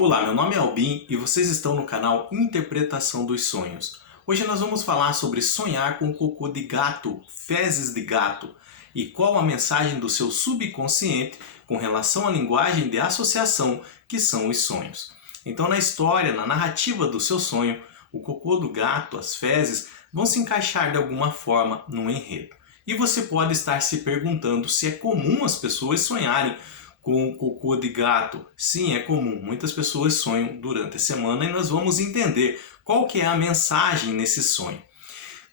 Olá, meu nome é Albin e vocês estão no canal Interpretação dos Sonhos. Hoje nós vamos falar sobre sonhar com cocô de gato, fezes de gato, e qual a mensagem do seu subconsciente com relação à linguagem de associação que são os sonhos. Então, na história, na narrativa do seu sonho, o cocô do gato, as fezes, vão se encaixar de alguma forma no enredo. E você pode estar se perguntando se é comum as pessoas sonharem com cocô de gato. Sim, é comum. Muitas pessoas sonham durante a semana e nós vamos entender qual que é a mensagem nesse sonho.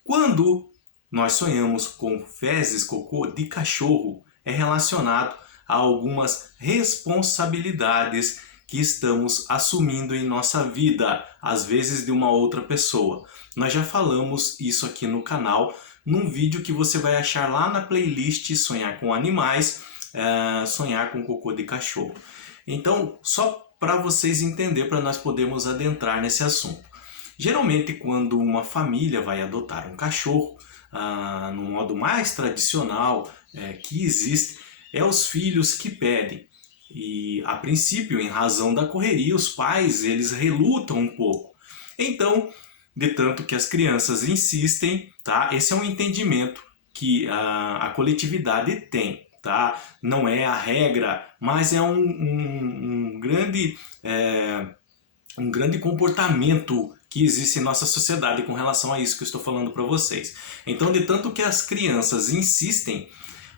Quando nós sonhamos com fezes, cocô de cachorro, é relacionado a algumas responsabilidades que estamos assumindo em nossa vida, às vezes de uma outra pessoa. Nós já falamos isso aqui no canal, num vídeo que você vai achar lá na playlist Sonhar com Animais, sonhar com cocô de cachorro. Então, só para vocês entenderem, para nós podermos adentrar nesse assunto. Geralmente, quando uma família vai adotar um cachorro, no modo mais tradicional que existe, é os filhos que pedem. E, a princípio, em razão da correria, os pais eles relutam um pouco. Então, de tanto que as crianças insistem, tá? Esse é um entendimento que a coletividade tem. Tá? Não é a regra, mas é um grande comportamento que existe em nossa sociedade com relação a isso que eu estou falando para vocês. Então, de tanto que as crianças insistem,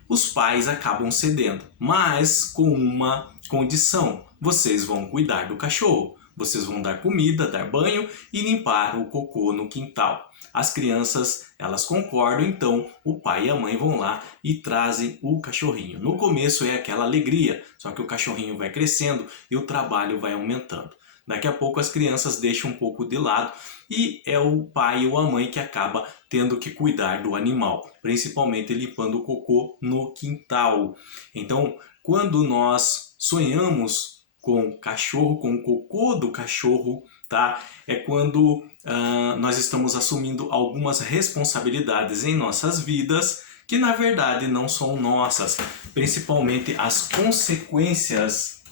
os pais acabam cedendo, mas com uma condição: vocês vão cuidar do cachorro, vocês vão dar comida, dar banho e limpar o cocô no quintal. As crianças, elas concordam, então o pai e a mãe vão lá e trazem o cachorrinho. No começo é aquela alegria, só que o cachorrinho vai crescendo e o trabalho vai aumentando. Daqui a pouco as crianças deixam um pouco de lado e é o pai ou a mãe que acaba tendo que cuidar do animal, principalmente limpando o cocô no quintal. Então, quando nós sonhamos com cachorro, com o cocô do cachorro, tá? É quando nós estamos assumindo algumas responsabilidades em nossas vidas que na verdade não são nossas, principalmente as consequências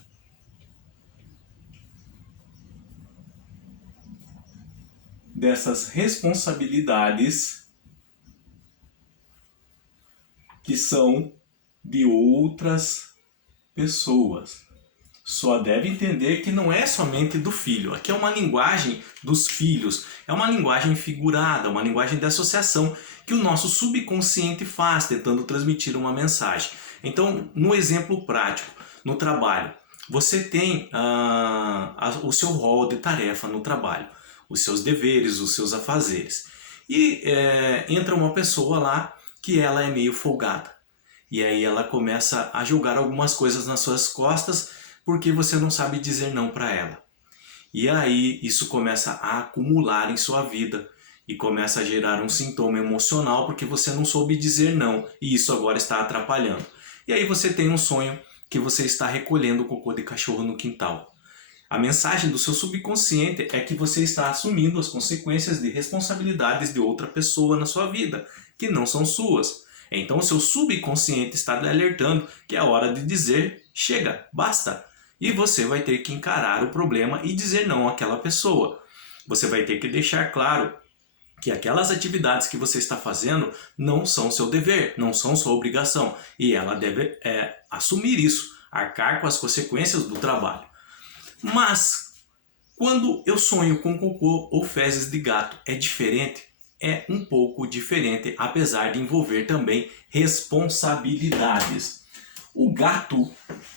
dessas responsabilidades que são de outras pessoas. Só deve entender que não é somente do filho. Aqui é uma linguagem dos filhos. É uma linguagem figurada, uma linguagem de associação que o nosso subconsciente faz, tentando transmitir uma mensagem. Então, no exemplo prático, no trabalho, você tem o seu rol de tarefa no trabalho, os seus deveres, os seus afazeres. E entra uma pessoa lá que ela é meio folgada. E aí ela começa a jogar algumas coisas nas suas costas porque você não sabe dizer não para ela. E aí isso começa a acumular em sua vida e começa a gerar um sintoma emocional porque você não soube dizer não e isso agora está atrapalhando. E aí você tem um sonho que você está recolhendo o cocô de cachorro no quintal. A mensagem do seu subconsciente é que você está assumindo as consequências de responsabilidades de outra pessoa na sua vida, que não são suas. Então o seu subconsciente está lhe alertando que é hora de dizer chega, basta. E você vai ter que encarar o problema e dizer não àquela pessoa. Você vai ter que deixar claro que aquelas atividades que você está fazendo não são seu dever, não são sua obrigação. E ela deve assumir isso, arcar com as consequências do trabalho. Mas, quando eu sonho com cocô ou fezes de gato, é diferente? É um pouco diferente, apesar de envolver também responsabilidades. O gato,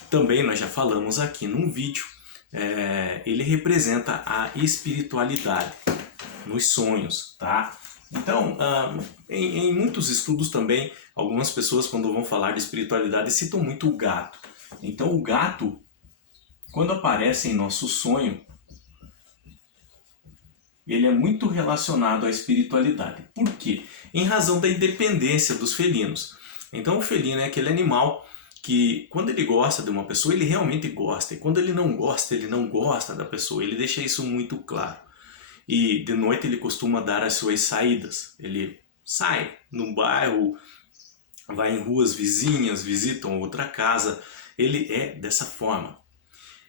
também nós já falamos aqui num vídeo, ele representa a espiritualidade nos sonhos, tá? Então, em muitos estudos também, algumas pessoas quando vão falar de espiritualidade citam muito o gato. Então o gato, quando aparece em nosso sonho, ele é muito relacionado à espiritualidade. Por quê? Em razão da independência dos felinos. Então o felino é aquele animal que quando ele gosta de uma pessoa, ele realmente gosta. E quando ele não gosta da pessoa. Ele deixa isso muito claro. E de noite ele costuma dar as suas saídas. Ele sai num bairro, vai em ruas vizinhas, visita outra casa. Ele é dessa forma.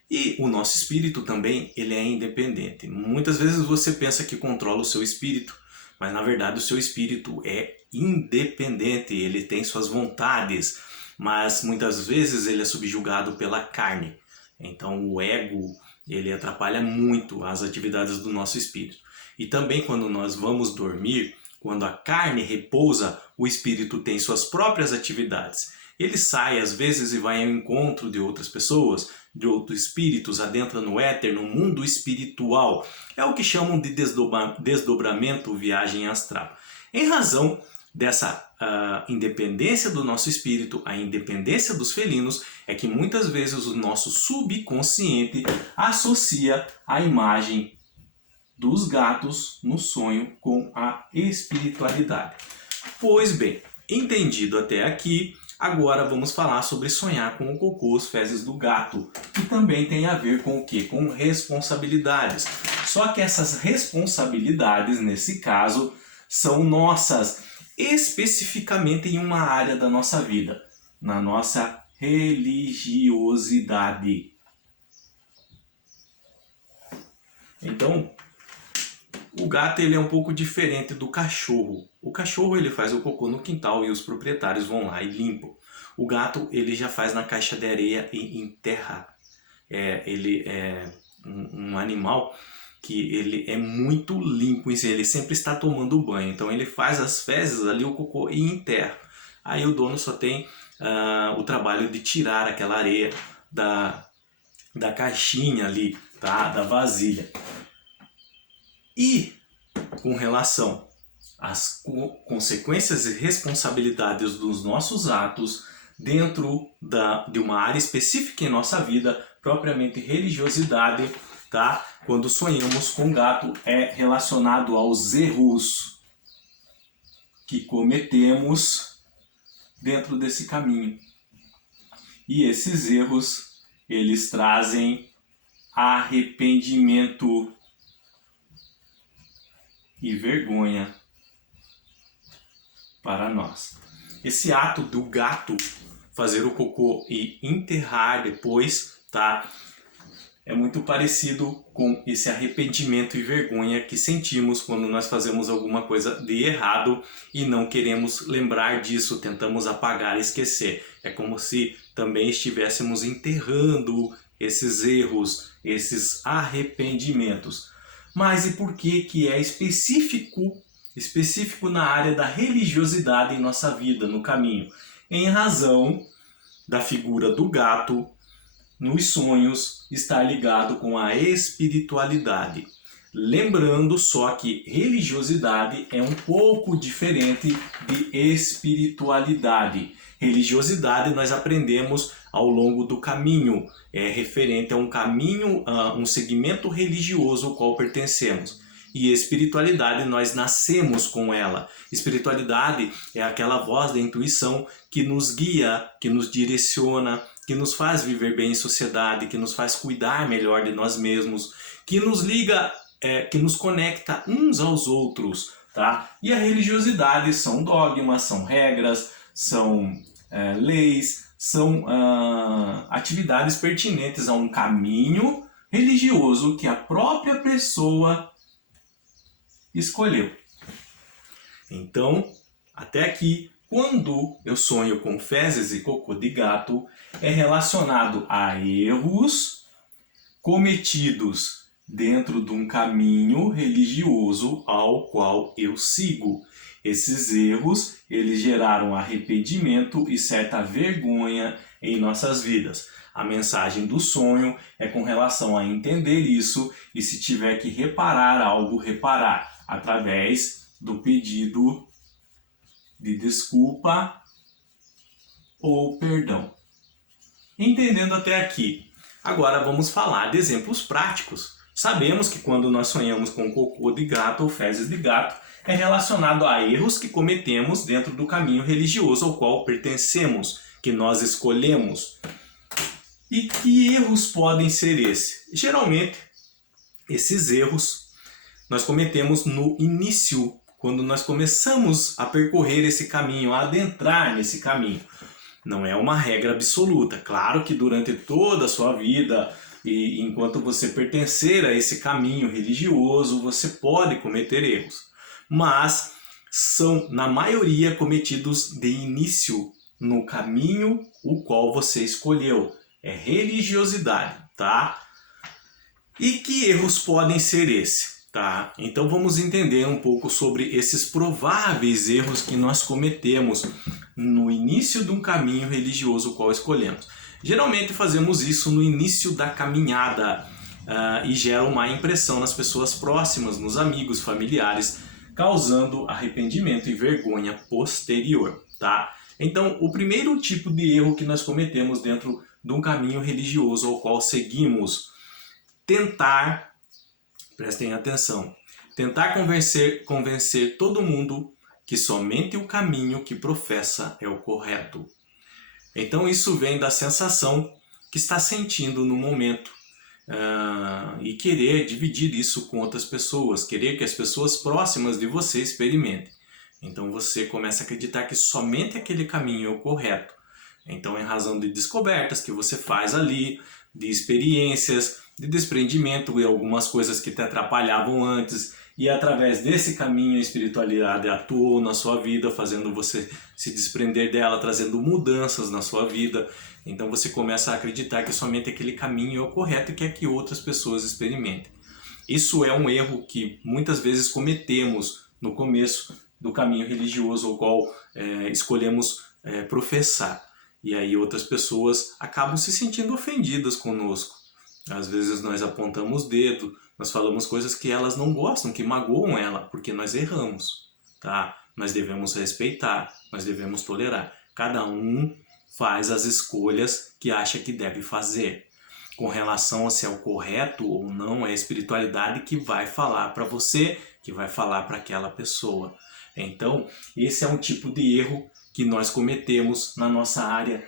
E o nosso espírito também, ele é independente. Muitas vezes você pensa que controla o seu espírito, mas na verdade o seu espírito é independente, ele tem suas vontades, mas muitas vezes ele é subjugado pela carne. Então o ego, ele atrapalha muito as atividades do nosso espírito. E também quando nós vamos dormir, quando a carne repousa, o espírito tem suas próprias atividades. Ele sai às vezes e vai ao encontro de outras pessoas, de outros espíritos, adentra no éter, no mundo espiritual. É o que chamam de desdobramento, viagem astral. Em razão dessa independência do nosso espírito, a independência dos felinos, é que muitas vezes o nosso subconsciente associa a imagem dos gatos no sonho com a espiritualidade. Pois bem, entendido até aqui, agora vamos falar sobre sonhar com o cocô, os fezes do gato, que também tem a ver com o quê? Com responsabilidades. Só que essas responsabilidades, nesse caso, são nossas, especificamente em uma área da nossa vida, na nossa religiosidade. Então, o gato ele é um pouco diferente do cachorro. O cachorro ele faz o cocô no quintal e os proprietários vão lá e limpam. O gato ele já faz na caixa de areia e enterra. Ele é um animal que ele é muito limpo em si, ele sempre está tomando banho. Então ele faz as fezes ali, o cocô e enterra. Aí o dono só tem o trabalho de tirar aquela areia da caixinha ali, tá? Da vasilha. E com relação às consequências e responsabilidades dos nossos atos dentro de uma área específica em nossa vida, propriamente religiosidade, tá? Quando sonhamos com gato é relacionado aos erros que cometemos dentro desse caminho. E esses erros, eles trazem arrependimento e vergonha para nós. Esse ato do gato fazer o cocô e enterrar depois, tá? É muito parecido com esse arrependimento e vergonha que sentimos quando nós fazemos alguma coisa de errado e não queremos lembrar disso, tentamos apagar e esquecer. É como se também estivéssemos enterrando esses erros, esses arrependimentos. Mas e por que é específico na área da religiosidade em nossa vida, no caminho? Em razão da figura do gato nos sonhos estar ligado com a espiritualidade. Lembrando só que religiosidade é um pouco diferente de espiritualidade. Religiosidade nós aprendemos ao longo do caminho, é referente a um caminho, um segmento religioso ao qual pertencemos. E espiritualidade nós nascemos com ela. Espiritualidade é aquela voz da intuição que nos guia, que nos direciona, que nos faz viver bem em sociedade, que nos faz cuidar melhor de nós mesmos, que nos liga, que nos conecta uns aos outros, tá? E a religiosidade são dogmas, são regras, são leis, são atividades pertinentes a um caminho religioso que a própria pessoa escolheu. Então, até aqui, quando eu sonho com fezes e cocô de gato, é relacionado a erros cometidos dentro de um caminho religioso ao qual eu sigo. Esses erros, eles geraram arrependimento e certa vergonha em nossas vidas. A mensagem do sonho é com relação a entender isso e, se tiver que reparar algo, reparar através do pedido de desculpa ou perdão. Entendendo até aqui, agora vamos falar de exemplos práticos. Sabemos que quando nós sonhamos com cocô de gato ou fezes de gato, é relacionado a erros que cometemos dentro do caminho religioso ao qual pertencemos, que nós escolhemos. E que erros podem ser esses? Geralmente, esses erros nós cometemos no início, quando nós começamos a percorrer esse caminho, a adentrar nesse caminho. Não é uma regra absoluta. Claro que durante toda a sua vida, E enquanto você pertencer a esse caminho religioso, você pode cometer erros. Mas são, na maioria, cometidos de início no caminho o qual você escolheu. É religiosidade, tá? E que erros podem ser esses? Tá? Então vamos entender um pouco sobre esses prováveis erros que nós cometemos no início de um caminho religioso qual escolhemos. Geralmente fazemos isso no início da caminhada e gera uma má impressão nas pessoas próximas, nos amigos, familiares, causando arrependimento e vergonha posterior. Tá? Então o primeiro tipo de erro que nós cometemos dentro de um caminho religioso ao qual seguimos, tentar, prestem atenção, tentar convencer todo mundo que somente o caminho que professa é o correto. Então isso vem da sensação que está sentindo no momento e querer dividir isso com outras pessoas, querer que as pessoas próximas de você experimentem. Então você começa a acreditar que somente aquele caminho é o correto. Então, em razão de descobertas que você faz ali, de experiências, de desprendimento e algumas coisas que te atrapalhavam antes, e através desse caminho a espiritualidade atuou na sua vida, fazendo você se desprender dela, trazendo mudanças na sua vida. Então você começa a acreditar que somente aquele caminho é o correto e quer que outras pessoas experimentem. Isso é um erro que muitas vezes cometemos no começo do caminho religioso, o qual escolhemos professar. E aí outras pessoas acabam se sentindo ofendidas conosco. Às vezes nós apontamos o dedo, nós falamos coisas que elas não gostam, que magoam ela, porque nós erramos, tá? Nós devemos respeitar, nós devemos tolerar. Cada um faz as escolhas que acha que deve fazer. Com relação a se é o correto ou não, é a espiritualidade que vai falar para você, que vai falar para aquela pessoa. Então, esse é um tipo de erro que nós cometemos na nossa área,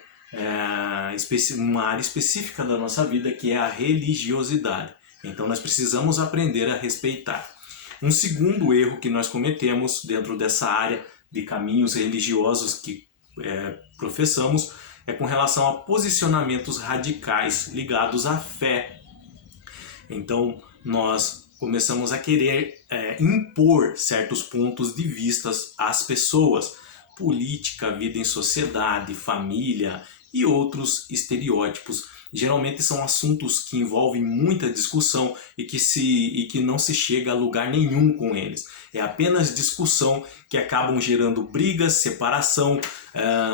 uma área específica da nossa vida, que é a religiosidade. Então nós precisamos aprender a respeitar. Um segundo erro que nós cometemos dentro dessa área de caminhos religiosos que professamos é com relação a posicionamentos radicais ligados à fé. Então nós começamos a querer impor certos pontos de vistas às pessoas, política, vida em sociedade, família e outros estereótipos. Geralmente são assuntos que envolvem muita discussão e que não se chega a lugar nenhum com eles. É apenas discussão que acabam gerando brigas, separação,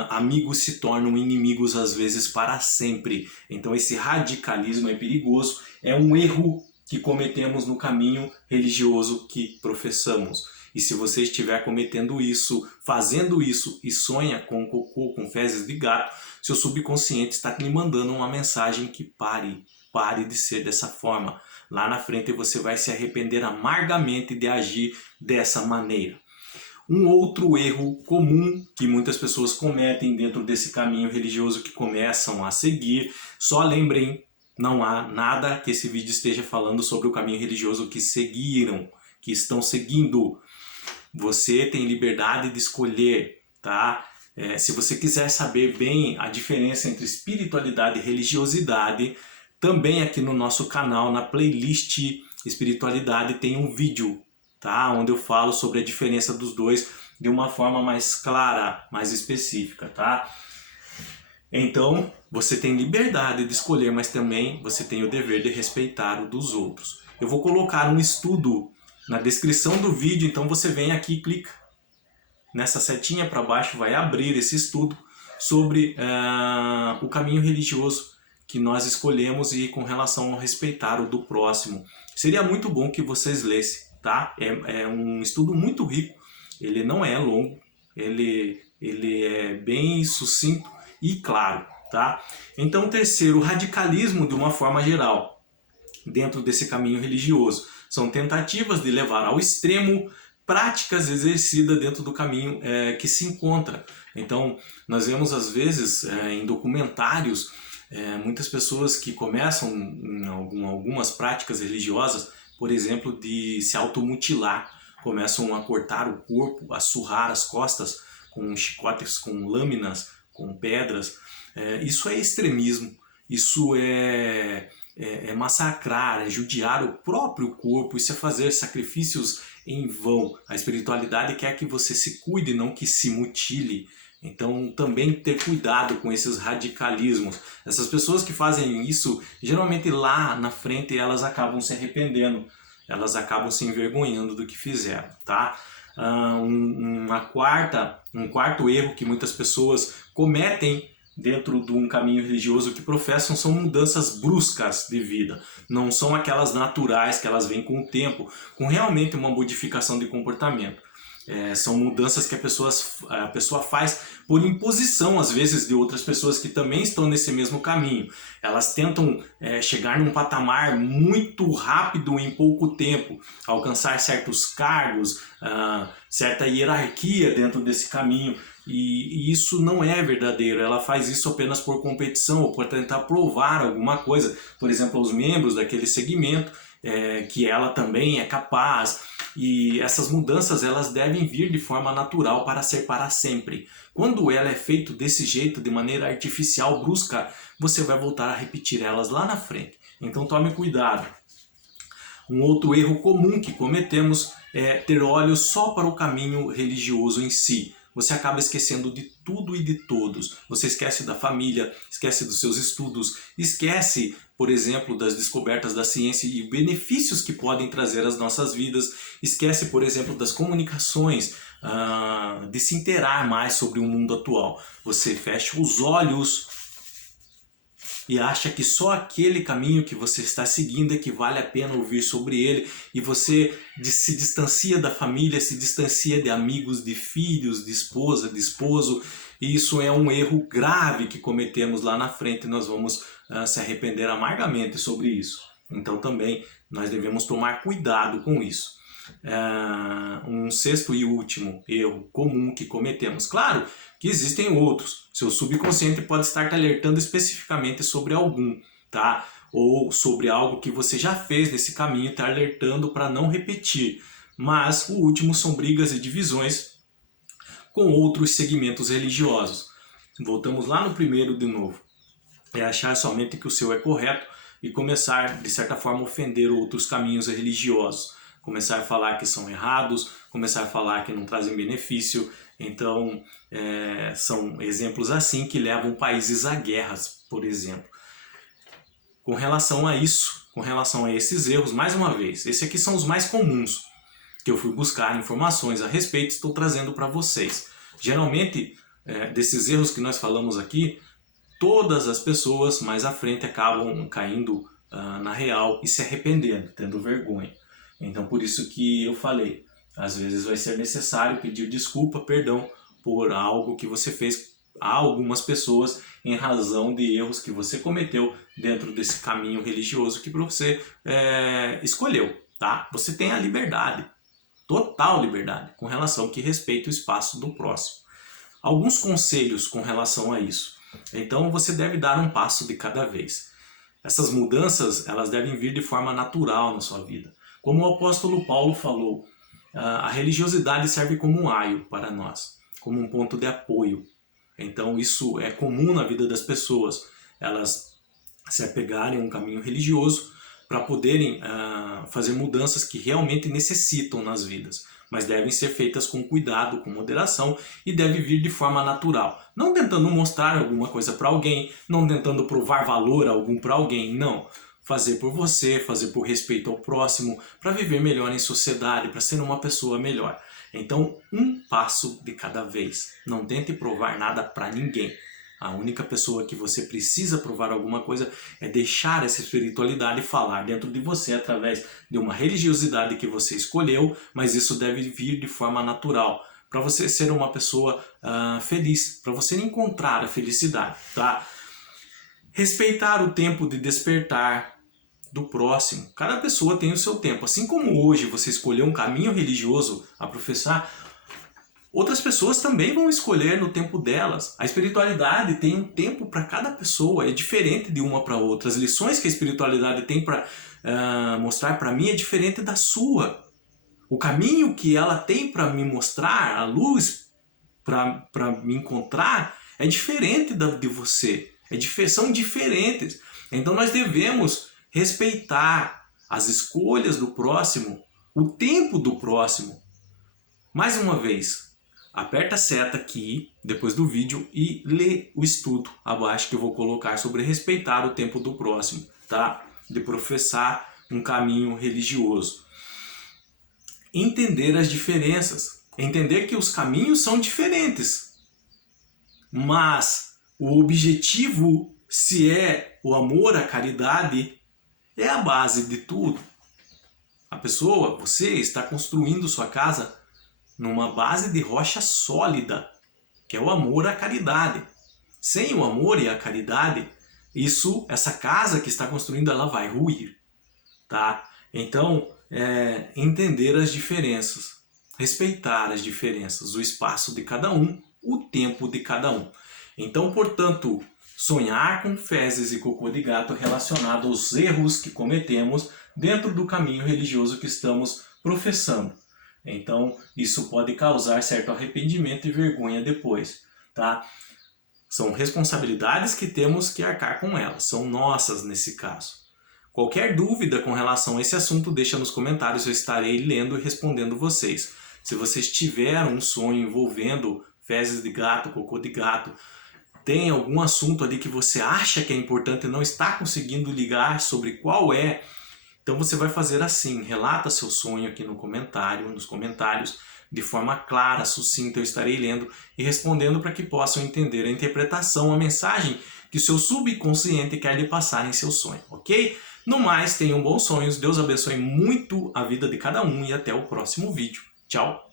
amigos se tornam inimigos às vezes para sempre. Então esse radicalismo é perigoso, é um erro que cometemos no caminho religioso que professamos. E se você estiver cometendo isso, fazendo isso e sonha com cocô, com fezes de gato, seu subconsciente está lhe mandando uma mensagem que pare de ser dessa forma. Lá na frente você vai se arrepender amargamente de agir dessa maneira. Um outro erro comum que muitas pessoas cometem dentro desse caminho religioso que começam a seguir, só lembrem, não há nada que esse vídeo esteja falando sobre o caminho religioso que seguiram, que estão seguindo. Você tem liberdade de escolher, tá? Se você quiser saber bem a diferença entre espiritualidade e religiosidade, também aqui no nosso canal, na playlist Espiritualidade, tem um vídeo, tá? Onde eu falo sobre a diferença dos dois de uma forma mais clara, mais específica, tá? Então, você tem liberdade de escolher, mas também você tem o dever de respeitar o dos outros. Eu vou colocar um estudo na descrição do vídeo, então você vem aqui e clica nessa setinha para baixo, vai abrir esse estudo sobre o caminho religioso que nós escolhemos e com relação ao respeitar o do próximo. Seria muito bom que vocês lessem, tá? É um estudo muito rico, ele não é longo, ele é bem sucinto e claro, tá? Então, terceiro, o radicalismo de uma forma geral, dentro desse caminho religioso. São tentativas de levar ao extremo práticas exercidas dentro do caminho que se encontra. Então, nós vemos às vezes em documentários muitas pessoas que começam em algumas práticas religiosas, por exemplo, de se automutilar, começam a cortar o corpo, a surrar as costas com chicotes, com lâminas, com pedras. Isso é extremismo, isso é massacrar, é judiar o próprio corpo, isso é fazer sacrifícios em vão. A espiritualidade quer que você se cuide, não que se mutile. Então também ter cuidado com esses radicalismos. Essas pessoas que fazem isso, geralmente lá na frente elas acabam se arrependendo, elas acabam se envergonhando do que fizeram, tá? Um quarto erro que muitas pessoas cometem dentro de um caminho religioso que professam são mudanças bruscas de vida. Não são aquelas naturais que elas vêm com o tempo, com realmente uma modificação de comportamento. São mudanças que a pessoa faz por imposição, às vezes, de outras pessoas que também estão nesse mesmo caminho. Elas tentam chegar num patamar muito rápido em pouco tempo, alcançar certos cargos, certa hierarquia dentro desse caminho. E isso não é verdadeiro, ela faz isso apenas por competição ou por tentar provar alguma coisa, por exemplo, aos membros daquele segmento, que ela também é capaz. E essas mudanças elas devem vir de forma natural para ser para sempre. Quando ela é feita desse jeito, de maneira artificial, brusca, você vai voltar a repetir elas lá na frente. Então tome cuidado. Um outro erro comum que cometemos é ter olhos só para o caminho religioso em si. Você acaba esquecendo de tudo e de todos. Você esquece da família, esquece dos seus estudos, esquece, por exemplo, das descobertas da ciência e benefícios que podem trazer às nossas vidas. Esquece, por exemplo, das comunicações, de se inteirar mais sobre o mundo atual. Você fecha os olhos e acha que só aquele caminho que você está seguindo é que vale a pena ouvir sobre ele, e você se distancia da família, se distancia de amigos, de filhos, de esposa, de esposo, e isso é um erro grave que cometemos lá na frente e nós vamos se arrepender amargamente sobre isso. Então também nós devemos tomar cuidado com isso. Um sexto e último erro comum que cometemos, claro que existem outros, seu subconsciente pode estar te alertando especificamente sobre algum, tá? Ou sobre algo que você já fez nesse caminho, te alertando para não repetir. Mas o último são brigas e divisões com outros segmentos religiosos. Voltamos lá no primeiro de novo. É achar somente que o seu é correto e começar, de certa forma, a ofender outros caminhos religiosos. Começar a falar que são errados, começar a falar que não trazem benefício. Então, são exemplos assim que levam países a guerras, por exemplo. Com relação a isso, com relação a esses erros, mais uma vez, esses aqui são os mais comuns que eu fui buscar informações a respeito e estou trazendo para vocês. Geralmente, desses erros que nós falamos aqui, todas as pessoas mais à frente acabam caindo na real e se arrependendo, tendo vergonha. Então por isso que eu falei, às vezes vai ser necessário pedir desculpa, perdão, por algo que você fez a algumas pessoas em razão de erros que você cometeu dentro desse caminho religioso que você escolheu, tá? Você tem a liberdade, total liberdade, com relação ao que respeita o espaço do próximo. Alguns conselhos com relação a isso. Então você deve dar um passo de cada vez. Essas mudanças elas devem vir de forma natural na sua vida. Como o apóstolo Paulo falou, a religiosidade serve como um aio para nós, como um ponto de apoio. Então isso é comum na vida das pessoas, elas se apegarem a um caminho religioso para poderem fazer mudanças que realmente necessitam nas vidas, mas devem ser feitas com cuidado, com moderação, e deve vir de forma natural. Não tentando mostrar alguma coisa para alguém, não tentando provar valor algum para alguém, não. Fazer por você, fazer por respeito ao próximo, para viver melhor em sociedade, para ser uma pessoa melhor. Então, um passo de cada vez. Não tente provar nada para ninguém. A única pessoa que você precisa provar alguma coisa é deixar essa espiritualidade falar dentro de você através de uma religiosidade que você escolheu, mas isso deve vir de forma natural, para você ser uma pessoa feliz, para você encontrar a felicidade, tá? Respeitar o tempo de despertar do próximo. Cada pessoa tem o seu tempo. Assim como hoje você escolheu um caminho religioso a professar, outras pessoas também vão escolher no tempo delas. A espiritualidade tem um tempo para cada pessoa, é diferente de uma para outra. As lições que a espiritualidade tem para mostrar para mim é diferente da sua. O caminho que ela tem para me mostrar, a luz para me encontrar, é diferente de você. São diferentes. Então nós devemos respeitar as escolhas do próximo, o tempo do próximo. Mais uma vez, aperta a seta aqui, depois do vídeo, e lê o estudo abaixo que eu vou colocar sobre respeitar o tempo do próximo, tá? De professar um caminho religioso. Entender as diferenças. Entender que os caminhos são diferentes. Mas o objetivo, se é o amor, a caridade, é a base de tudo. A pessoa, você está construindo sua casa numa base de rocha sólida, que é o amor à caridade. Sem o amor e a caridade, essa casa que está construindo, ela vai ruir, tá? Então, entender as diferenças, respeitar as diferenças, o espaço de cada um, o tempo de cada um. Então, portanto, sonhar com fezes e cocô de gato relacionado aos erros que cometemos dentro do caminho religioso que estamos professando. Então, isso pode causar certo arrependimento e vergonha depois, tá? São responsabilidades que temos que arcar com elas, são nossas nesse caso. Qualquer dúvida com relação a esse assunto, deixa nos comentários, eu estarei lendo e respondendo vocês. Se vocês tiveram um sonho envolvendo fezes de gato, cocô de gato, tem algum assunto ali que você acha que é importante e não está conseguindo ligar sobre qual é, então você vai fazer assim, relata seu sonho aqui nos comentários, de forma clara, sucinta, eu estarei lendo e respondendo para que possam entender a interpretação, a mensagem que o seu subconsciente quer lhe passar em seu sonho, ok? No mais, tenham bons sonhos, Deus abençoe muito a vida de cada um e até o próximo vídeo. Tchau!